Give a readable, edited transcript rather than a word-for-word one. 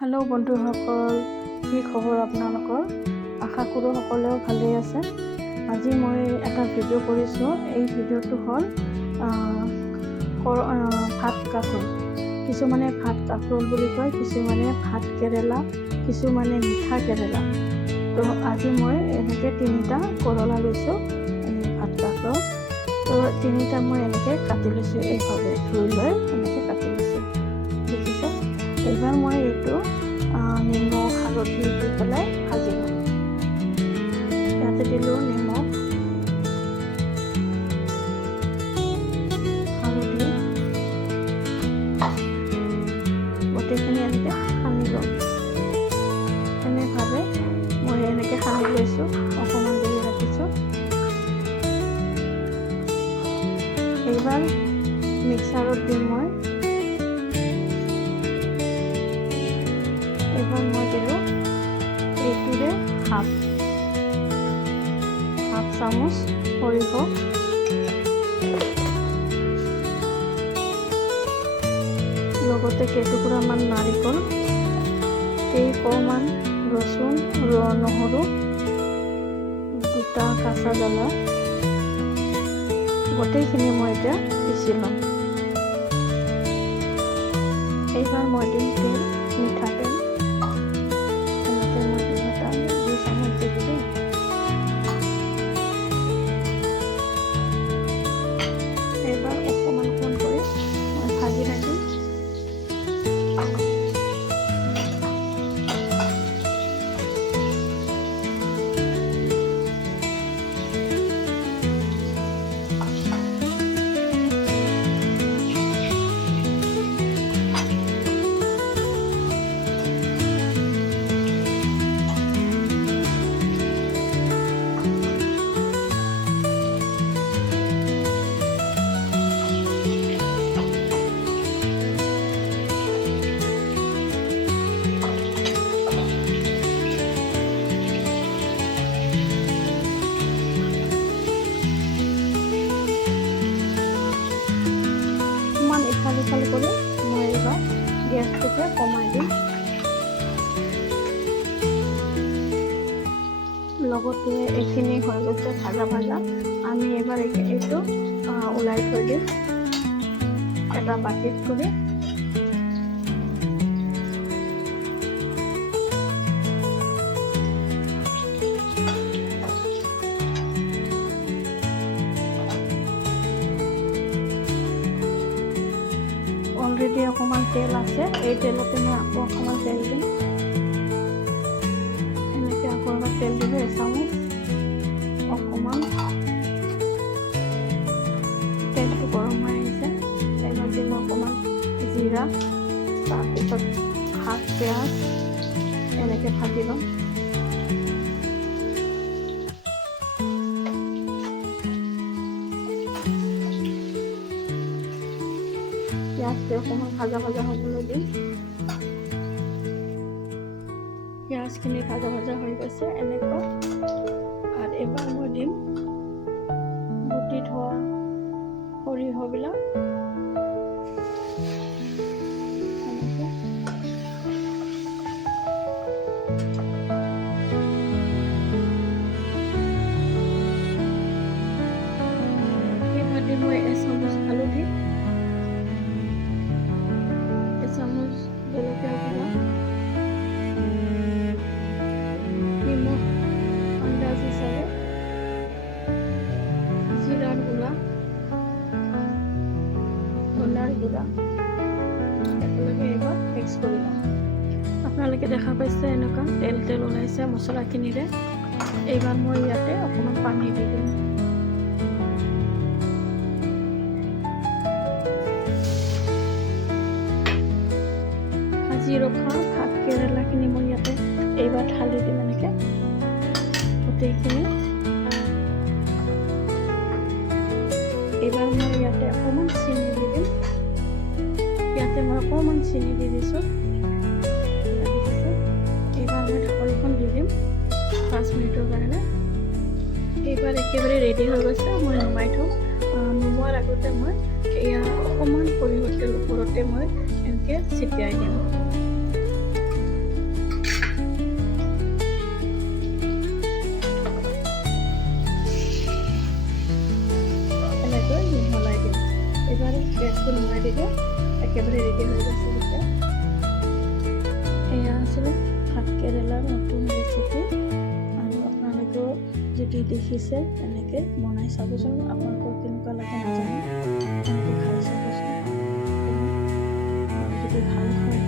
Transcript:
Hello' বন্ধুসকল, কি খবৰ আপোনালোকৰ? আশা কৰোঁ সকলোৱে ভালেই আছে। আজি মই এটা ভিডিঅ' কৰিছোঁ। এই ভিডিঅ'টো হ'ল ভাত কাকৰোল। কিছুমানে ভাত কাকৰোল বুলি কয়, কিছুমানে ভাত কেৰেলা, কিছুমানে মিঠা কেৰেলা। তো আজি মই এনেকৈ 3টা কৰলা লৈছোঁ, ভাত কাকৰোল। তো 3টা মই এনেকৈ কাটি লৈছোঁ, এইভাৱে ধুই লৈ এনেকৈ কাটি লৈছোঁ। দেখিছে? এইবাৰ মই এইটো নিমখ হালধি দি পেলাই ভাজি লওঁ। ইয়াতে দিলোঁ নিমখ, হালধি, গোটেইখিনি এনেকৈ সানি লওঁ। এনেভাৱে মই এনেকৈ সানি লৈছোঁ, অকণমান দেৰি ৰাখিছোঁ। এইবাৰ মিক্সাৰত দিম মই। এইবাৰ মই দিলোঁ এইটোৰে হাফ চামুচ সৰিয়হ, লগতে কেইটুকুৰামান নাৰিকল, কেইকমান ৰচুন, নহৰু, 2টা কাঁচা জ্বালা, গোটেইখিনি মই এতিয়া পিচি ল'ম। এইবাৰ মই দিম তেল, মিঠাতেল। এনেকৈ মই 2 চামুচ দি দিলোঁ। এইবাৰ অকণমান কৰি মই ভাজি ৰাখিম। ইফাল কৰি মই এইবাৰ গেছটোকে কমাই দিম। লগতে এইখিনি হৈ গৈছে ভাজা। আমি এইবাৰ এইটো ওলাই থৈ দিম এটা বাটিত কৰি। অলৰেডি অকণমান তেল আছে, এই তেলতে মই আকৌ অকণমান তেল দিম। এনেকৈ আকৌ অলপ তেল দিলোঁ, এচামুচ। অকণমান তেলটো গৰম হৈ আহিছে। এইবাৰ দিম অকণমান জিৰা, তাৰপিছত হাফ পিঁয়াজ এনেকৈ ভাজি ল'ম। পিঁয়াজটো অকণমান ভাজা হ'বলৈ দিম। পিঁয়াজখিনি ভাজা হৈ গৈছে এনেকুৱা। আৰু এবাৰ মই দিম গুটি থোৱা সৰিয়হবিলাক। এইবাৰ দিম মই এচামুচ হালধি, এচামুচ জলকীয়া গুড়া, নিমখ আন্দাজ হিচাপে, জিৰাৰ গুড়া, ধনিয়াৰ গুড়া, একেলগে এইবাৰ মিক্স কৰি ল'ম। আপোনালোকে দেখা পাইছে এনেকুৱা তেল ওলাইছে মছলাখিনিৰে। এইবাৰ মই ইয়াতে অকণমান পানী দি দিম। ভাজি ৰখা ভাত কেৰেলাখিনি মই ইয়াতে এইবাৰ ঢালি দিম এনেকৈ গোটেইখিনি। এইবাৰ মই ইয়াতে অকণমান চেনি দি দিম। ইয়াতে মই অকণমান চেনি দি দিছোঁ। এইবাৰ মই ঢাকনিখন দি দিম 5 মিনিটৰ কাৰণে। এইবাৰ একেবাৰে ৰেডি হৈ গৈছে। মই নমাই থওঁ। নমোৱাৰ আগতে মই এয়া অকণমান সৰিয়হ তেল ওপৰতে মই এনেকৈ ছিটিয়াই দিম। গেছটো নমাই দিলে একেবাৰে ৰেডি হৈ গৈছে এতিয়া। এয়া আছিলে ভাত কেৰেলাৰ নতুন ৰেচিপি, আৰু আপোনালোকেও যদি দেখিছে এনেকৈ বনাই চাবচোন, আপোনালোকৰ কেনেকুৱা লাগে নাজানো, এনেকৈ খাই চাবচোন। যদি ভাল হয়